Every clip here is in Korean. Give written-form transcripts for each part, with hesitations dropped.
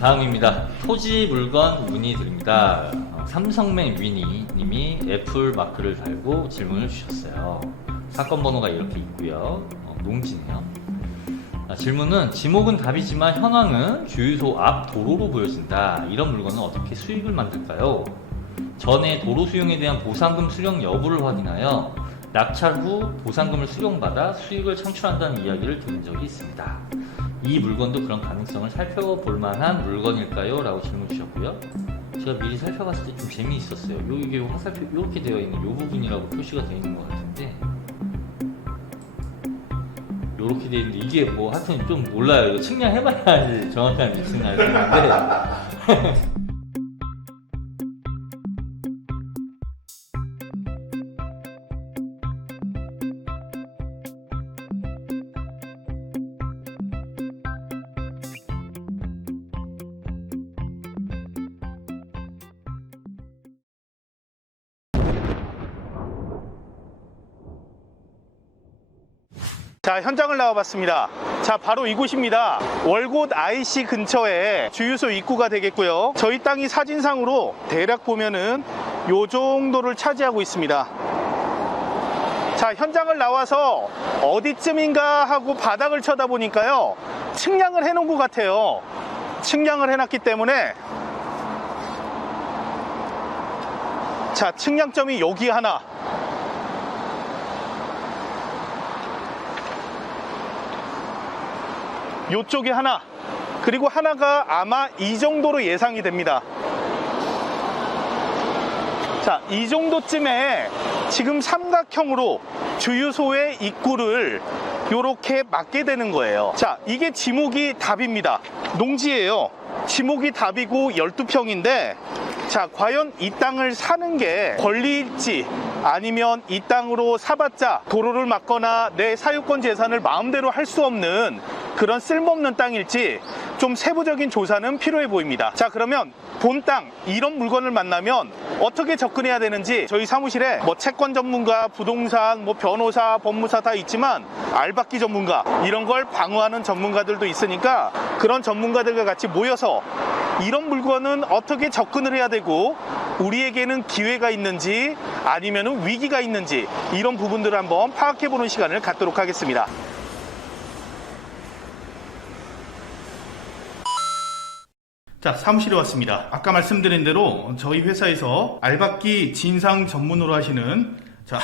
다음입니다. 토지 물건 문의드립니다. 삼성맨 위니 님이 애플 마크를 달고 질문을 주셨어요. 사건 번호가 이렇게 있고요. 농지네요. 질문은 지목은 답이지만 현황은 주유소 앞 도로로 보여진다. 이런 물건은 어떻게 수익을 만들까요? 전에 도로 수용에 대한 보상금 수령 여부를 확인하여 낙찰 후 보상금을 수령받아 수익을 창출한다는 이야기를 들은 적이 있습니다. 이 물건도 그런 가능성을 살펴볼 만한 물건일까요? 라고 질문 주셨고요. 제가 미리 살펴봤을 때 좀 재미있었어요. 이게 화살표 이렇게 되어 있는 이 부분이라고 표시가 되어 있는 것 같은데, 이렇게 되어 있는데 이게 뭐 하여튼 좀 몰라요. 이거 측량해봐야지 정확한 위치는 알겠는데 자, 현장을 나와봤습니다. 자, 바로 이곳입니다. 월곶 IC 근처에 주유소 입구가 되겠고요. 저희 땅이 사진상으로 대략 보면은 요 정도를 차지하고 있습니다. 자, 현장을 나와서 어디쯤인가 하고 바닥을 쳐다보니까요, 측량을 해놓은 것 같아요. 측량을 해놨기 때문에, 자, 측량점이 여기 하나, 요쪽에 하나, 그리고 하나가 아마 이 정도로 예상이 됩니다. 자, 이 정도쯤에 지금 삼각형으로 주유소의 입구를 요렇게 막게 되는 거예요. 자, 이게 지목이 답입니다. 농지예요. 지목이 답이고 12평인데, 자, 과연 이 땅을 사는 게 권리일지, 아니면 이 땅으로 사봤자 도로를 막거나 내 사유권 재산을 마음대로 할 수 없는 그런 쓸모없는 땅일지 좀 세부적인 조사는 필요해 보입니다. 자, 그러면 본 땅, 이런 물건을 만나면 어떻게 접근해야 되는지 저희 사무실에 뭐 채권 전문가, 부동산, 뭐 변호사, 법무사 다 있지만 알박기 전문가, 이런 걸 방어하는 전문가들도 있으니까 그런 전문가들과 같이 모여서 이런 물건은 어떻게 접근을 해야 되고 우리에게는 기회가 있는지 아니면 위기가 있는지, 이런 부분들을 한번 파악해 보는 시간을 갖도록 하겠습니다. 자, 사무실에 왔습니다. 아까 말씀드린 대로 저희 회사에서 알박기 진상 전문으로 하시는, 자,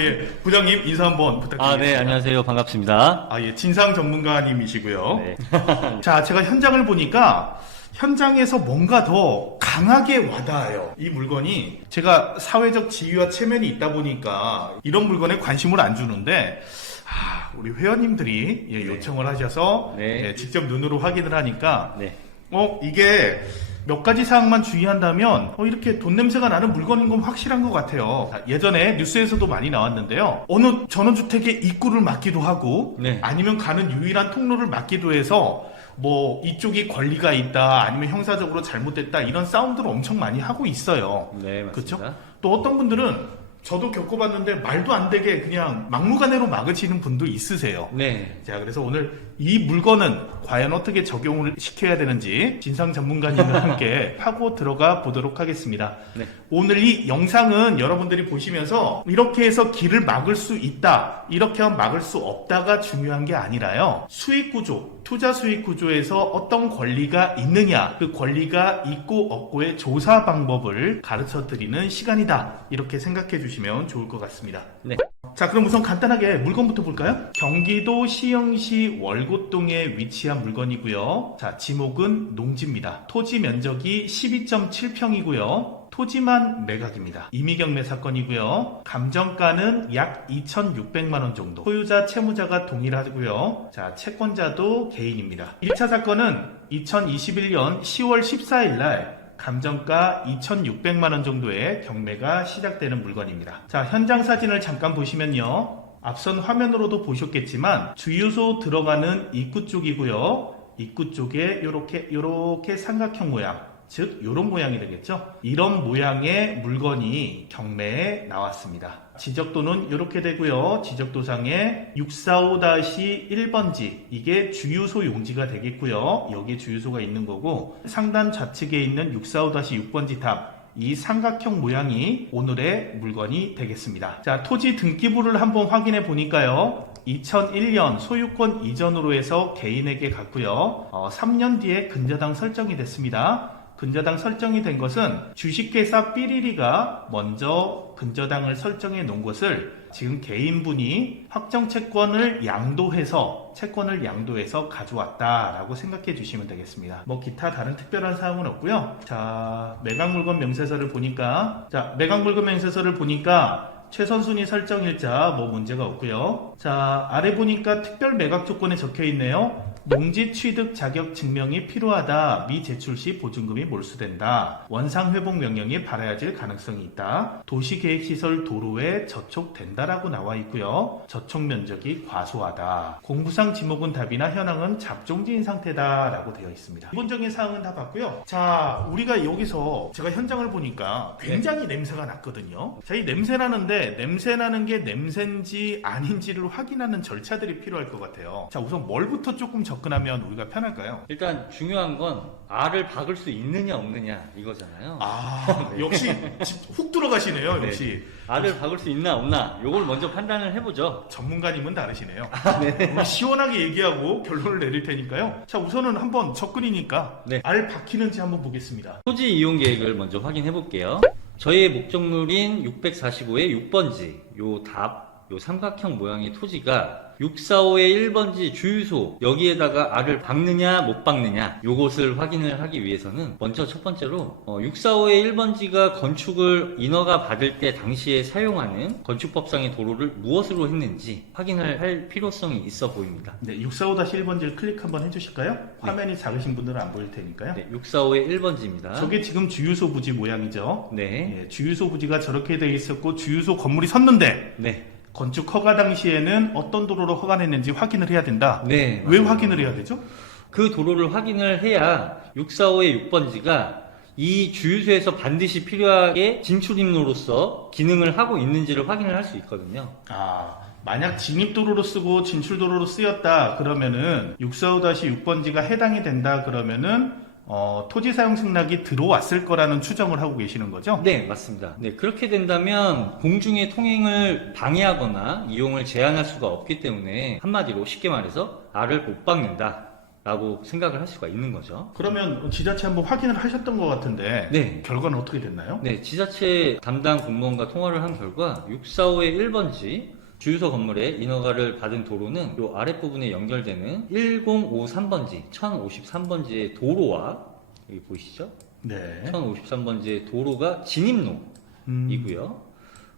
예, 부장님 인사 한번 부탁드립니다. 네, 안녕하세요. 반갑습니다. 예, 진상 전문가님이시고요. 네. 자, 제가 현장을 보니까 현장에서 뭔가 더 강하게 와닿아요. 이 물건이 제가 사회적 지위와 체면이 있다 보니까 이런 물건에 관심을 안 주는데, 우리 회원님들이 요청을 하셔서 직접 눈으로 확인을 하니까 이게 몇 가지 사항만 주의한다면 이렇게 돈 냄새가 나는 물건인 건 확실한 것 같아요. 예전에 뉴스에서도 많이 나왔는데요. 어느 전원주택의 입구를 막기도 하고 아니면 가는 유일한 통로를 막기도 해서 뭐 이쪽이 권리가 있다, 아니면 형사적으로 잘못됐다, 이런 싸움들을 엄청 많이 하고 있어요. 네, 맞습니다. 그렇죠? 또 어떤 분들은 저도 겪어봤는데 말도 안 되게 그냥 막무가내로 막으시는 분도 있으세요. 자, 그래서 오늘 이 물건은 과연 어떻게 적용을 시켜야 되는지 진상 전문가님과 함께 파고 들어가 보도록 하겠습니다. 오늘 이 영상은 여러분들이 보시면서 이렇게 해서 길을 막을 수 있다, 이렇게 하면 막을 수 없다가 중요한 게 아니라요, 수익 구조, 투자 수익 구조에서 어떤 권리가 있느냐, 그 권리가 있고 없고의 조사 방법을 가르쳐 드리는 시간이다, 이렇게 생각해 주시면 좋을 것 같습니다. 자, 그럼 우선 간단하게 물건부터 볼까요? 경기도 시흥시 월곶동에 위치한 물건이고요. 자, 지목은 농지입니다. 토지 면적이 12.7평이고요. 토지만 매각입니다. 임의경매 사건이고요. 감정가는 약 2,600만원 정도. 소유자, 채무자가 동일하고요. 자, 채권자도 개인입니다. 1차 사건은 2021년 10월 14일 날 감정가 2,600만원 정도의 경매가 시작되는 물건입니다. 자, 현장 사진을 잠깐 보시면요, 앞선 화면으로도 보셨겠지만 주유소 들어가는 입구 쪽이고요. 입구 쪽에 요렇게 삼각형 모양, 즉 이런 모양이 되겠죠. 이런 모양의 물건이 경매에 나왔습니다. 지적도는 이렇게 되고요. 지적도상에 645-1번지 이게 주유소 용지가 되겠고요. 여기 주유소가 있는 거고 상단 좌측에 있는 645-6번지 탑 이 삼각형 모양이 오늘의 물건이 되겠습니다. 자, 토지 등기부를 한번 확인해 보니까요. 2001년 소유권 이전으로 해서 개인에게 갔고요. 3년 뒤에 근저당 설정이 됐습니다. 근저당 설정이 된 것은 주식회사 삐리리가 먼저 근저당을 설정해 놓은 것을 지금 개인분이 확정 채권을 양도해서 가져왔다라고 생각해 주시면 되겠습니다. 뭐 기타 다른 특별한 사항은 없고요. 자, 매각물건 명세서를 보니까 최선순위 설정일자 뭐 문제가 없고요. 자, 아래 보니까 특별 매각 조건에 적혀 있네요. 농지 취득 자격 증명이 필요하다. 미제출 시 보증금이 몰수된다. 원상 회복 명령이 받아야질 가능성이 있다. 도시계획시설 도로에 저촉된다라고 나와 있고요. 저촉 면적이 과소하다. 공부상 지목은 답이나 현황은 잡종지인 상태다라고 되어 있습니다. 기본적인 사항은 다 봤고요. 자, 우리가 여기서 제가 현장을 보니까 굉장히 냄새가 났거든요. 자, 이 냄새 나는데 냄새 나는 게 냄새인지 아닌지를 확인하는 절차들이 필요할 것 같아요. 자, 우선 뭘부터 조금 접근하면 우리가 편할까요? 일단 중요한 건 알을 박을 수 있느냐 없느냐 이거잖아요. 아, 역시 훅 들어가시네요. 네. 역시 알을 박을 수 있나 없나 요걸 먼저 판단을 해보죠. 전문가님은 다르시네요. 우리 시원하게 얘기하고 결론을 내릴 테니까요. 자, 우선은 한번 접근이니까 알 박히는지 한번 보겠습니다. 토지 이용 계획을 먼저 확인해 볼게요. 저희의 목적물인 645의 6번지 요 삼각형 모양의 토지가 645의 1번지 주유소 여기에다가 알을 박느냐 못 박느냐 요것을 확인을 하기 위해서는 먼저 첫 번째로 645의 1번지가 건축을 인허가 받을 때 당시에 사용하는 건축법상의 도로를 무엇으로 했는지 확인을 할 필요성이 있어 보입니다. 네, 645-1번지를 클릭 한번 해주실까요? 화면이 작으신 분들은 안 보일 테니까요. 네, 645의 1번지입니다. 저게 지금 주유소 부지 모양이죠. 네. 주유소 부지가 저렇게 돼 있었고 주유소 건물이 섰는데 건축 허가 당시에는 어떤 도로로 허가했는지 확인을 해야 된다. 네. 왜 확인을 해야 되죠? 그 도로를 확인을 해야 645의 6번지가 이 주유소에서 반드시 필요하게 진출입로로서 기능을 하고 있는지를 확인을 할 수 있거든요. 만약 진입도로로 쓰고 진출도로로 쓰였다 그러면은 645-6번지가 해당이 된다 그러면은 토지 사용 승낙이 들어왔을 거라는 추정을 하고 계시는 거죠? 네, 맞습니다. 네, 그렇게 된다면 공중의 통행을 방해하거나 이용을 제한할 수가 없기 때문에 한마디로 쉽게 말해서 알을 못 박는다 라고 생각을 할 수가 있는 거죠. 그러면 지자체 한번 확인을 하셨던 것 같은데 결과는 어떻게 됐나요? 네, 지자체 담당 공무원과 통화를 한 결과 645의 1번지 주유소 건물에 인허가를 받은 도로는 이 아랫부분에 연결되는 1053번지, 1053번지의 도로와 여기 보이시죠? 네. 1053번지의 도로가 진입로이고요.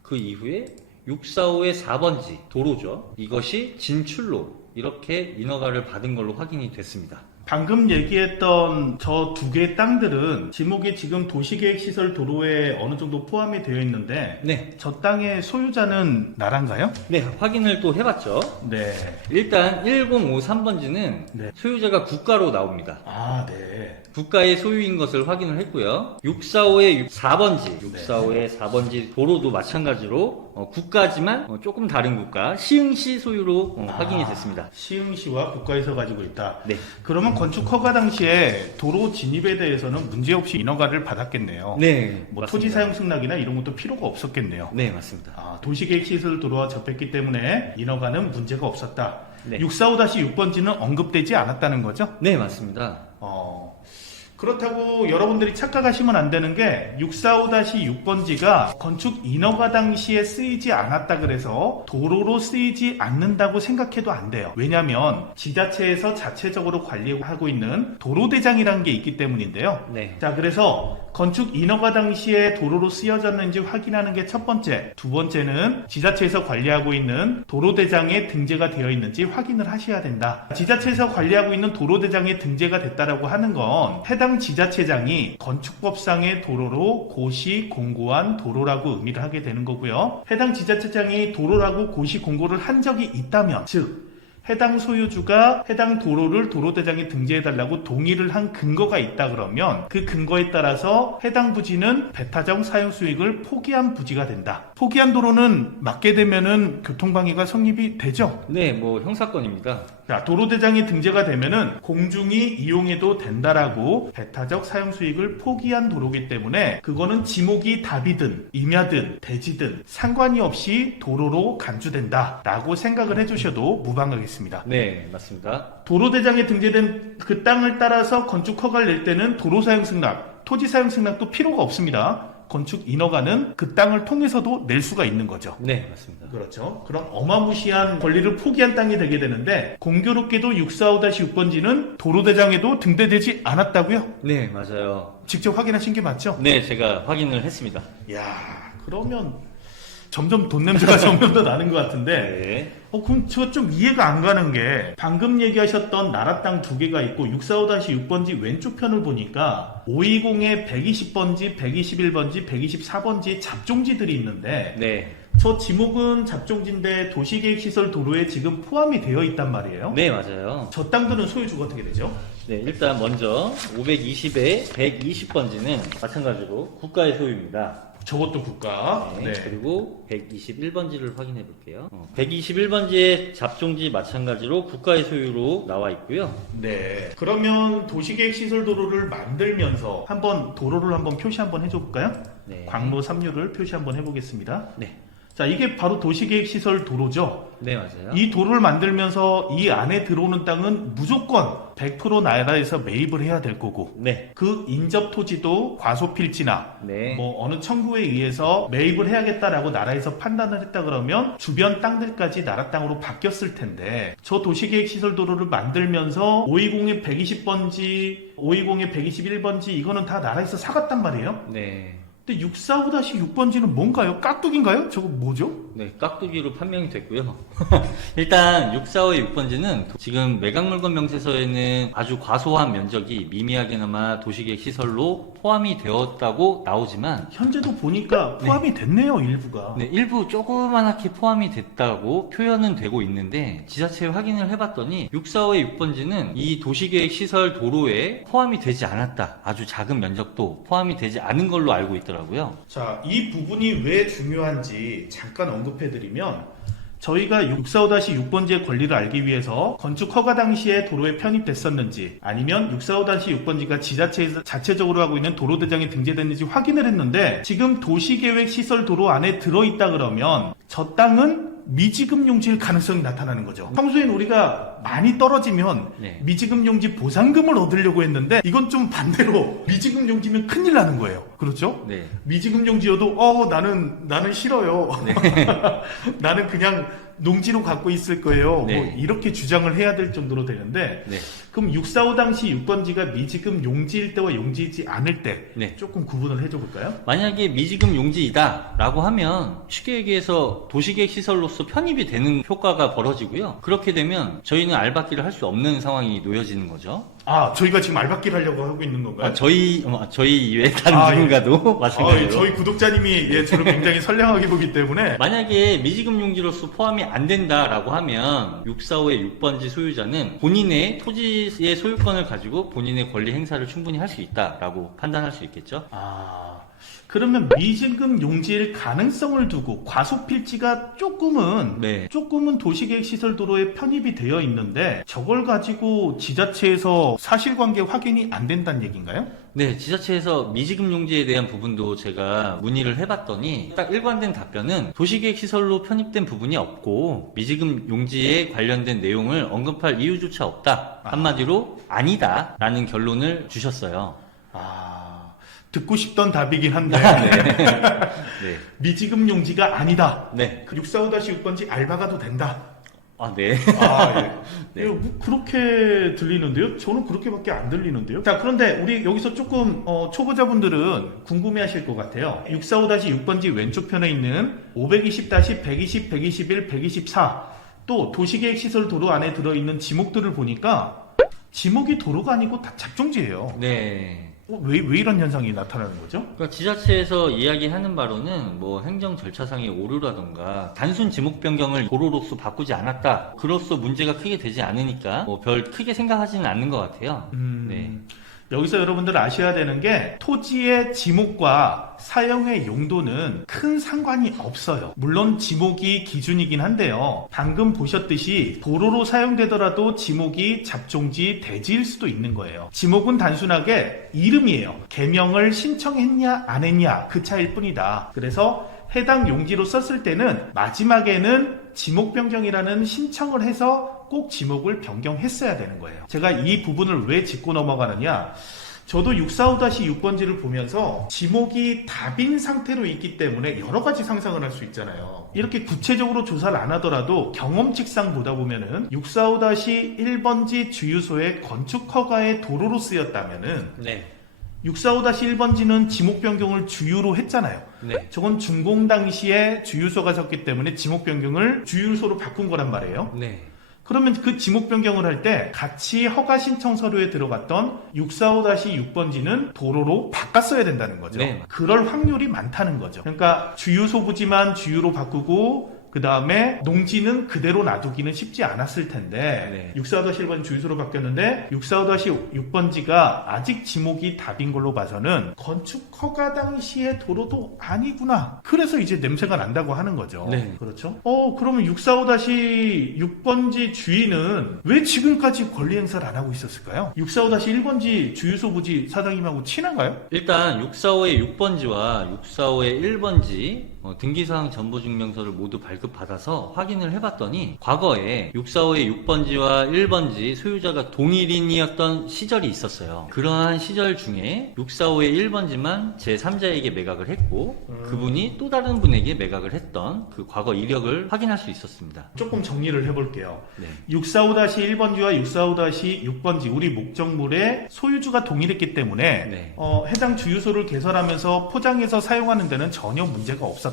그 이후에 645의 4번지 도로죠. 이것이 진출로 이렇게 인허가를 받은 걸로 확인이 됐습니다. 방금 얘기했던 저 두 개의 땅들은 지목이 지금 도시계획시설 도로에 어느 정도 포함이 되어 있는데 저 땅의 소유자는 나란가요? 네, 확인을 또 해봤죠. 네. 일단 1053번지는 소유자가 국가로 나옵니다. 네. 국가의 소유인 것을 확인을 했고요. 645의 4번지 도로도 마찬가지로 국가지만 조금 다른 국가 시흥시 소유로 확인이 됐습니다. 시흥시와 국가에서 가지고 있다. 네. 그러면 건축 허가 당시에 도로 진입에 대해서는 문제없이 인허가를 받았겠네요. 네. 뭐 토지 사용 승낙이나 이런 것도 필요가 없었겠네요. 네, 맞습니다. 도시계획시설 도로와 접했기 때문에 인허가는 문제가 없었다. 645-6번지는 언급되지 않았다는 거죠? 네, 맞습니다. 그렇다고 여러분들이 착각하시면 안 되는 게 645-6번지가 건축 인허가 당시에 쓰이지 않았다 그래서 도로로 쓰이지 않는다고 생각해도 안 돼요. 왜냐하면 지자체에서 자체적으로 관리하고 있는 도로대장이라는 게 있기 때문인데요. 자, 그래서 건축 인허가 당시에 도로로 쓰여졌는지 확인하는 게 첫 번째. 두 번째는 지자체에서 관리하고 있는 도로대장에 등재가 되어 있는지 확인을 하셔야 된다. 지자체에서 관리하고 있는 도로대장에 등재가 됐다라고 하는 건 해당 지자체장이 건축법상의 도로로 고시 공고한 도로라고 의미를 하게 되는 거고요. 해당 지자체장이 도로라고 고시 공고를 한 적이 있다면, 즉 해당 소유주가 해당 도로를 도로대장에 등재해달라고 동의를 한 근거가 있다 그러면 그 근거에 따라서 해당 부지는 배타적 사용 수익을 포기한 부지가 된다. 포기한 도로는 막게 되면은 교통방해가 성립이 되죠? 네, 뭐 형사건입니다. 자, 도로대장에 등재가 되면은 공중이 이용해도 된다라고 배타적 사용 수익을 포기한 도로기 때문에 그거는 지목이 답이든 임야든 대지든 상관이 없이 도로로 간주된다라고 생각을 해주셔도 무방하겠습니다. 네, 맞습니다. 도로대장에 등재된 그 땅을 따라서 건축 허가를 낼 때는 도로 사용 승낙, 토지 사용 승낙도 필요가 없습니다. 건축 인허가는 그 땅을 통해서도 낼 수가 있는 거죠. 네, 맞습니다. 그렇죠. 그럼 어마무시한 권리를 포기한 땅이 되게 되는데 공교롭게도 645-6번지는 도로대장에도 등재되지 않았다고요? 네, 맞아요. 직접 확인하신 게 맞죠? 네, 제가 확인을 했습니다. 이야, 그러면 점점 돈 냄새가 점점 더 나는 것 같은데 네. 그럼 저 좀 이해가 안 가는 게 방금 얘기하셨던 나라 땅 두 개가 있고 645-6번지 왼쪽 편을 보니까 520에 120번지, 121번지, 124번지 잡종지들이 있는데 네. 저 지목은 잡종지인데 도시계획시설 도로에 지금 포함이 되어 있단 말이에요. 네, 맞아요. 저 땅들은 소유주가 어떻게 되죠? 네, 일단 먼저 520에 120번지는 마찬가지로 국가의 소유입니다. 저것도 국가. 네. 그리고 121번지를 확인해 볼게요. 121번지의 잡종지 마찬가지로 국가의 소유로 나와 있고요. 네. 그러면 도시계획시설 도로를 만들면서 도로를 한번 표시 한번 해줘 볼까요? 네. 광로 3류를 표시 한번 해보겠습니다. 네. 자, 이게 바로 도시계획시설 도로죠. 네, 맞아요. 이 도로를 만들면서 이 안에 들어오는 땅은 무조건 100% 나라에서 매입을 해야 될 거고, 네. 그 인접 토지도 과소필지나 네. 뭐 어느 청구에 의해서 매입을 해야겠다라고 나라에서 판단을 했다 그러면 주변 땅들까지 나라 땅으로 바뀌었을 텐데, 저 도시계획시설 도로를 만들면서 520의 120번지, 520의 121번지 이거는 다 나라에서 사갔단 말이에요. 네. 근데 645-6번지는 뭔가요? 깍두기인가요? 저거 뭐죠? 네, 깍두기로 판명이 됐고요. 일단 645의 6번지는 지금 매각물건 명세서에는 아주 과소한 면적이 미미하게나마 도시계획 시설로 포함이 되었다고 나오지만 현재도 보니까 포함이 됐네요, 일부가. 네, 일부 조그만하게 포함이 됐다고 표현은 되고 있는데 지자체에 확인을 해봤더니 645의 6번지는 이 도시계획 시설 도로에 포함이 되지 않았다. 아주 작은 면적도 포함이 되지 않은 걸로 알고 있더라고요. 자, 이 부분이 왜 중요한지 잠깐 언급해드리면 저희가 645-6번지의 권리를 알기 위해서 건축 허가 당시에 도로에 편입됐었는지 아니면 645-6번지가 지자체에서 자체적으로 하고 있는 도로대장에 등재됐는지 확인을 했는데 지금 도시계획시설 도로 안에 들어있다 그러면 저 땅은 미지급 용지일 가능성이 나타나는 거죠. 평소엔 우리가 많이 떨어지면 네. 미지급 용지 보상금을 얻으려고 했는데 이건 좀 반대로 미지급 용지면 큰일 나는 거예요. 그렇죠? 네. 미지급 용지여도 나는 싫어요. 네. 나는 그냥 농지로 갖고 있을 거예요. 네. 뭐 이렇게 주장을 해야 될 정도로 되는데 네. 그럼 645 당시 6번지가 미지급 용지일 때와 용지이지 않을 때 네. 조금 구분을 해줘 볼까요? 만약에 미지급 용지이다 라고 하면 쉽게 얘기해서 도시계획 시설로서 편입이 되는 효과가 벌어지고요. 그렇게 되면 저희는 알박기를 할 수 없는 상황이 놓여지는 거죠. 아, 저희가 지금 알박기를 하려고 하고 있는 건가요? 저희 이외에 다른 누군가도 마찬가지로. 저희 구독자님이 저를 굉장히 선량하게 보기 때문에 만약에 미지급 용지로서 포함이 안 된다라고 하면 645의 6번지 소유자는 본인의 토지의 소유권을 가지고 본인의 권리 행사를 충분히 할 수 있다라고 판단할 수 있겠죠. 그러면 미지급 용지일 가능성을 두고 과소필지가 조금은 도시계획시설 도로에 편입이 되어 있는데 저걸 가지고 지자체에서 사실관계 확인이 안 된다는 얘기인가요? 네, 지자체에서 미지급 용지에 대한 부분도 제가 문의를 해봤더니 딱 일관된 답변은 도시계획 시설로 편입된 부분이 없고 미지급 용지에 관련된 내용을 언급할 이유조차 없다. 한마디로 아니다 라는 결론을 주셨어요. 듣고 싶던 답이긴 한데 네. 미지급 용지가 아니다. 네. 645-6번지 알바가도 된다. 네. 네. 뭐 그렇게 들리는데요? 저는 그렇게밖에 안 들리는데요? 자, 그런데 우리 여기서 조금 초보자분들은 궁금해하실 것 같아요. 645-6번지 왼쪽 편에 있는 520-120, 121, 124 또 도시계획시설 도로 안에 들어있는 지목들을 보니까 지목이 도로가 아니고 다 잡종지예요. 네. 왜 이런 현상이 나타나는 거죠? 그러니까 지자체에서 이야기하는 바로는 뭐 행정 절차상의 오류라던가 단순 지목 변경을 도로로서 바꾸지 않았다. 그로써 문제가 크게 되지 않으니까 뭐 별 크게 생각하지는 않는 것 같아요. 네. 여기서 여러분들 아셔야 되는 게 토지의 지목과 사용의 용도는 큰 상관이 없어요. 물론 지목이 기준이긴 한데요. 방금 보셨듯이 도로로 사용되더라도 지목이 잡종지 대지일 수도 있는 거예요. 지목은 단순하게 이름이에요. 개명을 신청했냐 안 했냐 그 차이일 뿐이다. 그래서 해당 용지로 썼을 때는 마지막에는 지목 변경이라는 신청을 해서 꼭 지목을 변경했어야 되는 거예요. 제가 이 부분을 왜 짚고 넘어가느냐, 저도 645-6번지를 보면서 지목이 답인 상태로 있기 때문에 여러 가지 상상을 할 수 있잖아요. 이렇게 구체적으로 조사를 안 하더라도 경험칙상 보다 보면은 645-1번지 주유소의 건축 허가의 도로로 쓰였다면은 645-1번지는 지목 변경을 주유로 했잖아요. 저건 준공 당시에 주유소가 섰기 때문에 지목 변경을 주유소로 바꾼 거란 말이에요. 그러면 그 지목 변경을 할 때 같이 허가 신청 서류에 들어갔던 645-6번지는 도로로 바꿨어야 된다는 거죠. 그럴 확률이 많다는 거죠. 그러니까 주유소 부지만 주유로 바꾸고 그 다음에 농지는 그대로 놔두기는 쉽지 않았을 텐데 645-1번 주유소로 바뀌었는데 645-6번지가 아직 지목이 답인 걸로 봐서는 건축 허가 당시의 도로도 아니구나. 그래서 이제 냄새가 난다고 하는 거죠. 그렇죠? 그러면 645-6번지 주인은 왜 지금까지 권리 행사를 안 하고 있었을까요? 645-1번지 주유소 부지 사장님하고 친한가요? 일단 645-6번지와 645-1번지 등기사항 전보증명서를 모두 발급받아서 확인을 해봤더니 과거에 645-6번지와 1번지 소유자가 동일인이었던 시절이 있었어요. 그러한 시절 중에 645-1번지만 제3자에게 매각을 했고 그분이 또 다른 분에게 매각을 했던 그 과거 이력을 확인할 수 있었습니다. 조금 정리를 해볼게요. 645-1번지와 645-6번지 우리 목적물의 소유주가 동일했기 때문에 해당 주유소를 개설하면서 포장해서 사용하는 데는 전혀 문제가 없었다.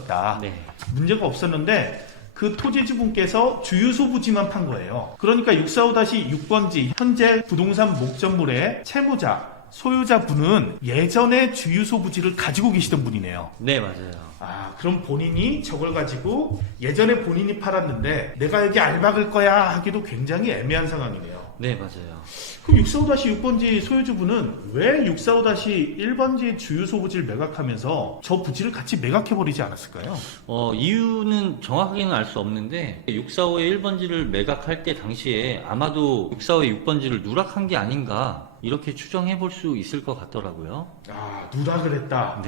문제가 없었는데 그 토지주분께서 주유소 부지만 판 거예요. 그러니까 645-6번지 현재 부동산 목적물의 채무자, 소유자분은 예전에 주유소 부지를 가지고 계시던 분이네요. 맞아요. 그럼 본인이 저걸 가지고 예전에 본인이 팔았는데 내가 여기 알박을 거야 하기도 굉장히 애매한 상황이네요. 맞아요. 그럼 645-6번지 소유주분은 왜 645-1번지 주유소 부지를 매각하면서 저 부지를 같이 매각해버리지 않았을까요? 이유는 정확하게는 알 수 없는데 645-1번지를 매각할 때 당시에 아마도 645-6번지를 누락한 게 아닌가 이렇게 추정해 볼 수 있을 것 같더라고요. 누락을 했다.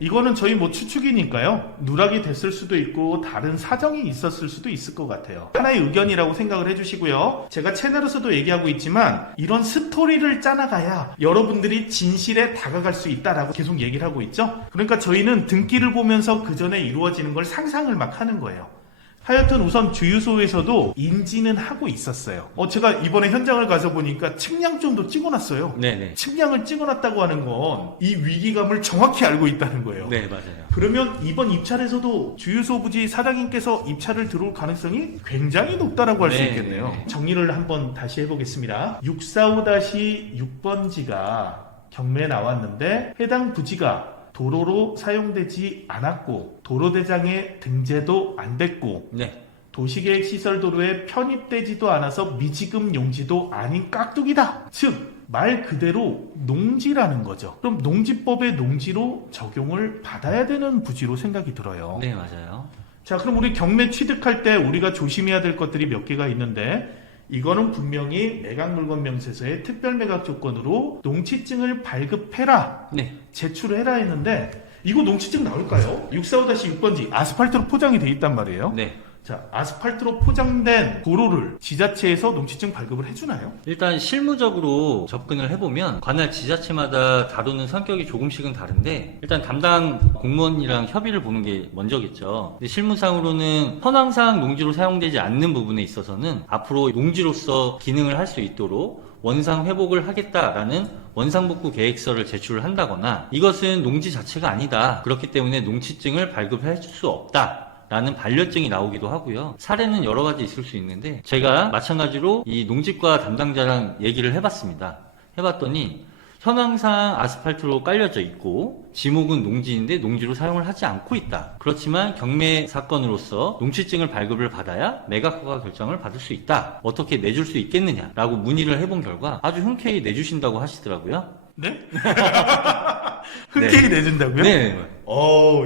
이거는 저희 추측이니까요. 누락이 됐을 수도 있고 다른 사정이 있었을 수도 있을 것 같아요. 하나의 의견이라고 생각을 해주시고요. 제가 채널에서도 얘기하고 있지만 이런 스토리를 짜나가야 여러분들이 진실에 다가갈 수 있다라고 계속 얘기를 하고 있죠. 그러니까 저희는 등기를 보면서 그 전에 이루어지는 걸 상상을 막 하는 거예요. 하여튼 우선 주유소에서도 인지는 하고 있었어요. 제가 이번에 현장을 가서 보니까 측량점도 찍어놨어요. 측량을 찍어놨다고 하는 건 이 위기감을 정확히 알고 있다는 거예요. 맞아요. 그러면 이번 입찰에서도 주유소 부지 사장님께서 입찰을 들어올 가능성이 굉장히 높다라고 할 수 있겠네요. 정리를 한번 다시 해보겠습니다. 645-6번지가 경매에 나왔는데 해당 부지가 도로로 사용되지 않았고 도로대장에 등재도 안 됐고 도시계획시설도로에 편입되지도 않아서 미지급 용지도 아닌 깍두기다. 즉 말 그대로 농지라는 거죠. 그럼 농지법의 농지로 적용을 받아야 되는 부지로 생각이 들어요. 맞아요. 자, 그럼 우리 경매 취득할 때 우리가 조심해야 될 것들이 몇 개가 있는데 이거는 분명히 매각물건 명세서의 특별매각 조건으로 농취증을 발급해라, 제출해라 했는데 이거 농취증 나올까요? 645-6번지 아스팔트로 포장이 돼 있단 말이에요. 자, 아스팔트로 포장된 도로를 지자체에서 농취증 발급을 해주나요? 일단 실무적으로 접근을 해보면 관할 지자체마다 다루는 성격이 조금씩은 다른데 일단 담당 공무원이랑 협의를 보는 게 먼저겠죠. 근데 실무상으로는 현황상 농지로 사용되지 않는 부분에 있어서는 앞으로 농지로서 기능을 할 수 있도록 원상 회복을 하겠다라는 원상복구 계획서를 제출을 한다거나 이것은 농지 자체가 아니다. 그렇기 때문에 농취증을 발급해 줄 수 없다. 라는 반려증이 나오기도 하고요. 사례는 여러 가지 있을 수 있는데 제가 마찬가지로 이 농지과 담당자랑 얘기를 해봤습니다. 해봤더니 현황상 아스팔트로 깔려져 있고 지목은 농지인데 농지로 사용을 하지 않고 있다. 그렇지만 경매 사건으로서 농지증을 발급을 받아야 매각허가 결정을 받을 수 있다. 어떻게 내줄 수 있겠느냐라고 문의를 해본 결과 아주 흔쾌히 내주신다고 하시더라고요. 네? 흔쾌히 내준다고요? 네.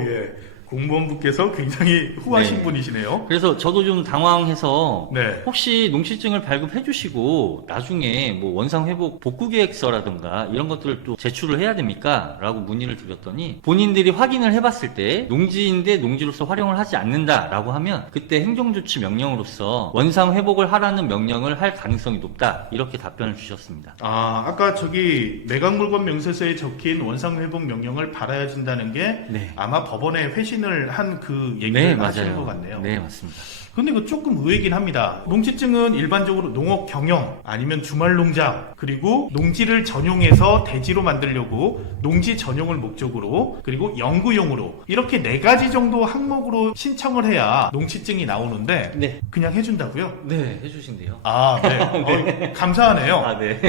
예. 공무원분께서 굉장히 후하신 네. 분이시네요. 그래서 저도 좀 당황해서 네. 혹시 농지증을 발급해 주시고 나중에 뭐 원상회복 복구계획서라든가 이런 것들을 또 제출을 해야 됩니까? 라고 문의를 드렸더니 본인들이 확인을 해봤을 때 농지인데 농지로서 활용을 하지 않는다라고 하면 그때 행정조치 명령으로서 원상회복을 하라는 명령을 할 가능성이 높다. 이렇게 답변을 주셨습니다. 아까 저기 매각물건 명세서에 적힌 원상회복 명령을 받아야 준다는 게 네. 아마 법원에 회신을 한 그 얘기를 네, 하시는 맞아요. 것 같네요. 네, 맞습니다. 근데 이거 조금 의외긴 합니다. 농지증은 일반적으로 농업 경영 아니면 주말 농장 그리고 농지를 전용해서 대지로 만들려고 농지 전용을 목적으로 그리고 연구용으로 이렇게 4가지 정도 항목으로 신청을 해야 농지증이 나오는데 네. 그냥 해준다고요? 네, 해주신대요. 네. 감사하네요. 아, 네.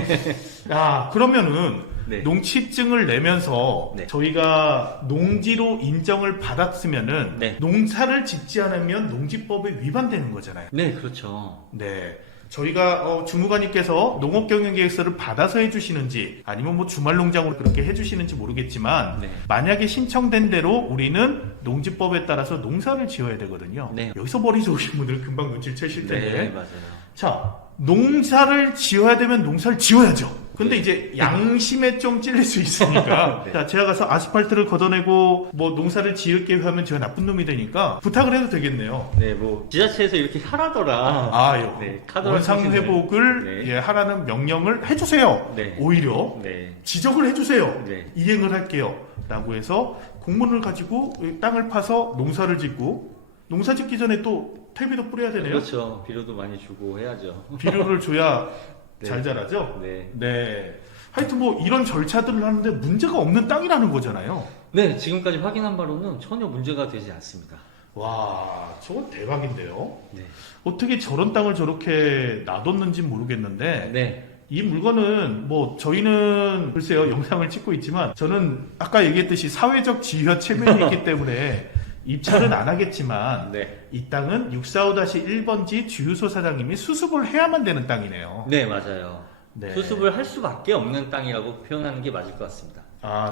그러면은 네. 농지증을 내면서 네. 저희가 농지로 인정을 받았으면은 네. 농사를 짓지 않으면 농지법에 위반되는 거잖아요. 네, 그렇죠. 네. 저희가 주무관님께서 농업경영계획서를 받아서 해주시는지 아니면 뭐 주말농장으로 그렇게 해주시는지 모르겠지만 네. 만약에 신청된 대로 우리는 농지법에 따라서 농사를 지어야 되거든요. 네. 여기서 머리 좋으신 분들은 금방 눈치를 채실 텐데 네, 맞아요. 자, 농사를 지어야 되면 농사를 지어야죠. 근데 네. 이제 양심에 좀 찔릴 수 있으니까 네. 자, 제가 가서 아스팔트를 걷어내고 뭐 농사를 지을게 하면 제가 나쁜 놈이 되니까 부탁을 해도 되겠네요. 네, 뭐 지자체에서 이렇게 하라더라. 요 네, 카더라 원상회복을 네. 하라는 명령을 해주세요. 네. 오히려 네. 지적을 해주세요. 네. 이행을 할게요. 라고 해서 공문을 가지고 땅을 파서 농사를 짓고 농사 짓기 전에 또 퇴비도 뿌려야 되네요. 그렇죠. 비료도 많이 주고 해야죠. 비료를 줘야 네. 잘 자라죠? 네. 네. 하여튼 뭐 이런 절차들을 하는데 문제가 없는 땅이라는 거잖아요. 네, 지금까지 확인한 바로는 전혀 문제가 되지 않습니다. 와, 저건 대박인데요. 네. 어떻게 저런 땅을 저렇게 놔뒀는지 모르겠는데 네. 이 물건은 뭐 저희는 글쎄요 영상을 찍고 있지만 저는 아까 얘기했듯이 사회적 지위와 체면이 있기 때문에 입찰은 안 하겠지만 네. 이 땅은 645-1번지 주유소 사장님이 수습을 해야만 되는 땅이네요. 네, 맞아요. 네. 수습을 할 수밖에 없는 땅이라고 표현하는 게 맞을 것 같습니다.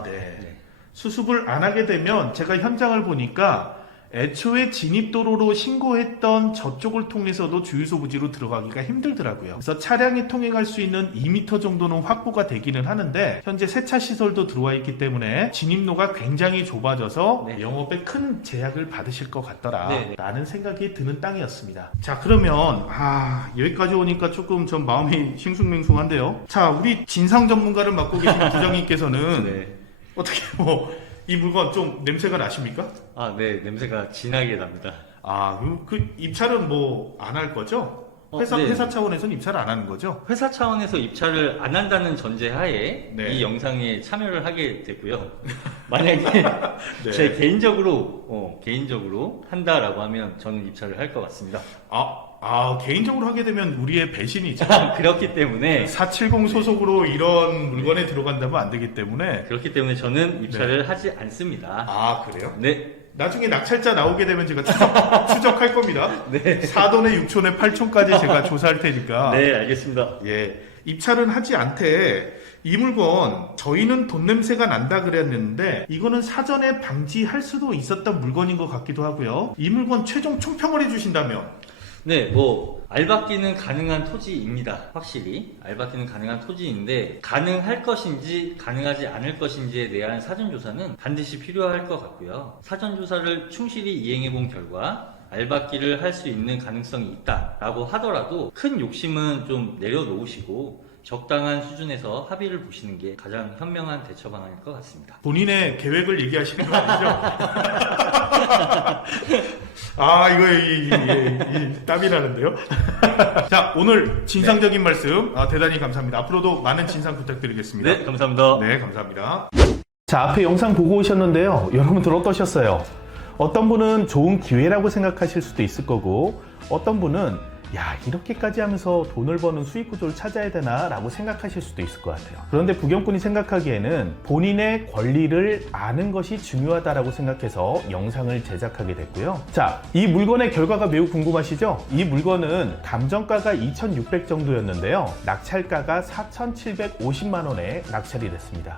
네. 네. 수습을 안 하게 되면 제가 현장을 보니까 애초에 진입도로로 신고했던 저쪽을 통해서도 주유소 부지로 들어가기가 힘들더라고요. 그래서 차량이 통행할 수 있는 2m 정도는 확보가 되기는 하는데 현재 세차 시설도 들어와 있기 때문에 진입로가 굉장히 좁아져서 네. 영업에 큰 제약을 받으실 것 같더라 네. 라는 생각이 드는 땅이었습니다. 자, 그러면 여기까지 오니까 조금 전 마음이 싱숭맹숭한데요. 자, 우리 진상 전문가를 맡고 계신 부장님께서는 네. 어떻게 이 물건 좀 냄새가 나십니까? 네, 냄새가 진하게 납니다. 그 입찰은 뭐 안 할 거죠? 네. 회사 차원에서는 입찰을 안 하는 거죠? 회사 차원에서 입찰을 안 한다는 전제하에 네. 이 영상에 참여를 하게 되고요. 만약에 네. 제 개인적으로 한다라고 하면 저는 입찰을 할 것 같습니다. 개인적으로 하게 되면 우리의 배신이죠. 그렇기 때문에 470 소속으로 이런 물건에 들어간다면 안 되기 때문에. 그렇기 때문에 저는 입찰을 하지 않습니다. 그래요? 네. 나중에 낙찰자 나오게 되면 제가 추적할 겁니다. 네. 4돈에 6촌에 8촌까지 제가 조사할 테니까. 네, 알겠습니다. 예. 입찰은 하지 않되 이 물건 저희는 돈 냄새가 난다 그랬는데 이거는 사전에 방지할 수도 있었던 물건인 것 같기도 하고요. 이 물건 최종 총평을 해주신다면 네, 알박기는 가능한 토지입니다. 확실히 알박기는 가능한 토지인데 가능할 것인지 가능하지 않을 것인지에 대한 사전조사는 반드시 필요할 것 같고요. 사전조사를 충실히 이행해 본 결과 알박기를 할 수 있는 가능성이 있다라고 하더라도 큰 욕심은 좀 내려놓으시고 적당한 수준에서 합의를 보시는 게 가장 현명한 대처 방안일 것 같습니다. 본인의 계획을 얘기하시는 거 아니죠? 이거 땀이 나는데요. 자, 오늘 진상적인 말씀 대단히 감사합니다. 앞으로도 많은 진상 부탁드리겠습니다. 네, 감사합니다. 네, 감사합니다. 자, 앞에 영상 보고 오셨는데요. 여러분들 어떠셨어요? 어떤 분은 좋은 기회라고 생각하실 수도 있을 거고 어떤 분은 야, 이렇게까지 하면서 돈을 버는 수익 구조를 찾아야 되나 라고 생각하실 수도 있을 것 같아요. 그런데 부경꾼이 생각하기에는 본인의 권리를 아는 것이 중요하다라고 생각해서 영상을 제작하게 됐고요. 자, 이 물건의 결과가 매우 궁금하시죠? 이 물건은 감정가가 2,600 정도였는데요. 낙찰가가 4,750만 원에 낙찰이 됐습니다.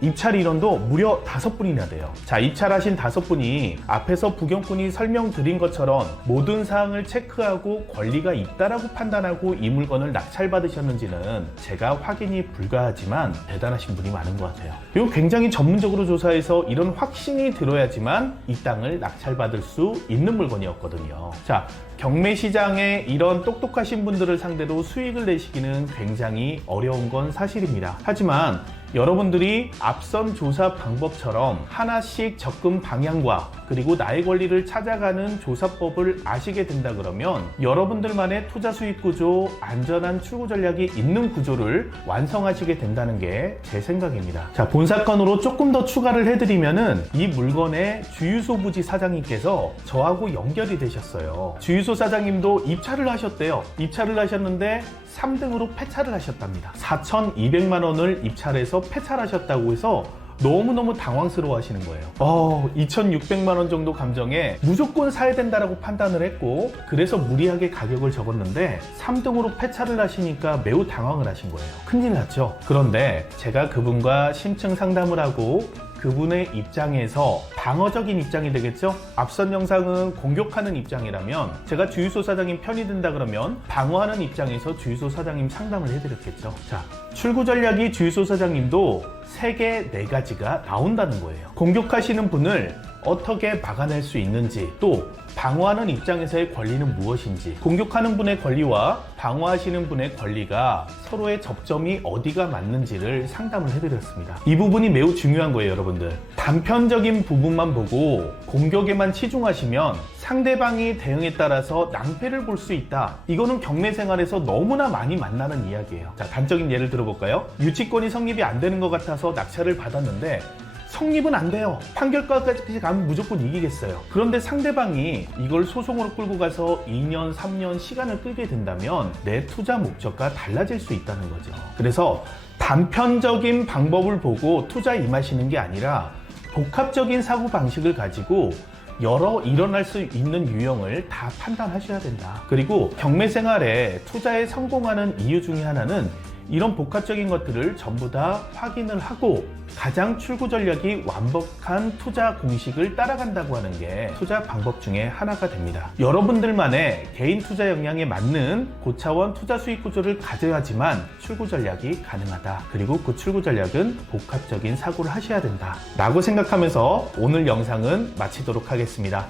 입찰 인원도 무려 5분이나 돼요. 자, 입찰하신 5분이 앞에서 부경꾼이 설명드린 것처럼 모든 사항을 체크하고 권리가 있다라고 판단하고 이 물건을 낙찰받으셨는지는 제가 확인이 불가하지만 대단하신 분이 많은 것 같아요. 그리고 굉장히 전문적으로 조사해서 이런 확신이 들어야지만 이 땅을 낙찰받을 수 있는 물건이었거든요. 자, 경매시장에 이런 똑똑하신 분들을 상대로 수익을 내시기는 굉장히 어려운 건 사실입니다. 하지만 여러분들이 앞선 조사 방법처럼 하나씩 접근 방향과 그리고 나의 권리를 찾아가는 조사법을 아시게 된다 그러면 여러분들만의 투자 수익 구조, 안전한 출구 전략이 있는 구조를 완성하시게 된다는 게 제 생각입니다. 자, 본 사건으로 조금 더 추가를 해드리면은 이 물건의 주유소 부지 사장님께서 저하고 연결이 되셨어요. 주유소 사장님도 입찰을 하셨대요. 입찰을 하셨는데 3등으로 폐차를 하셨답니다. 4,200만 원을 입찰해서 폐차하셨다고 해서 너무너무 당황스러워 하시는 거예요. 2,600만 원 정도 감정에 무조건 사야 된다라고 판단을 했고 그래서 무리하게 가격을 적었는데 3등으로 폐차를 하시니까 매우 당황을 하신 거예요. 큰일 났죠. 그런데 제가 그분과 심층 상담을 하고 그분의 입장에서 방어적인 입장이 되겠죠? 앞선 영상은 공격하는 입장이라면 제가 주유소 사장님 편이 든다 그러면 방어하는 입장에서 주유소 사장님 상담을 해드렸겠죠. 자, 출구 전략이 주유소 사장님도 3개, 4가지가 나온다는 거예요. 공격하시는 분을 어떻게 막아낼 수 있는지, 또 방어하는 입장에서의 권리는 무엇인지, 공격하는 분의 권리와 방어하시는 분의 권리가 서로의 접점이 어디가 맞는지를 상담을 해드렸습니다. 이 부분이 매우 중요한 거예요, 여러분들. 단편적인 부분만 보고 공격에만 치중하시면 상대방이 대응에 따라서 낭패를 볼 수 있다. 이거는 경매 생활에서 너무나 많이 만나는 이야기예요. 자, 단적인 예를 들어볼까요? 유치권이 성립이 안 되는 것 같아서 낙찰을 받았는데 성립은 안 돼요. 판결까지 가면 무조건 이기겠어요. 그런데 상대방이 이걸 소송으로 끌고 가서 2년, 3년 시간을 끌게 된다면 내 투자 목적과 달라질 수 있다는 거죠. 그래서 단편적인 방법을 보고 투자에 임하시는 게 아니라 복합적인 사고방식을 가지고 여러 일어날 수 있는 유형을 다 판단하셔야 된다. 그리고 경매 생활에 투자에 성공하는 이유 중에 하나는 이런 복합적인 것들을 전부 다 확인을 하고 가장 출구 전략이 완벽한 투자 공식을 따라간다고 하는 게 투자 방법 중에 하나가 됩니다. 여러분들만의 개인 투자 역량에 맞는 고차원 투자 수익 구조를 가져야지만 출구 전략이 가능하다. 그리고 그 출구 전략은 복합적인 사고를 하셔야 된다 라고 생각하면서 오늘 영상은 마치도록 하겠습니다.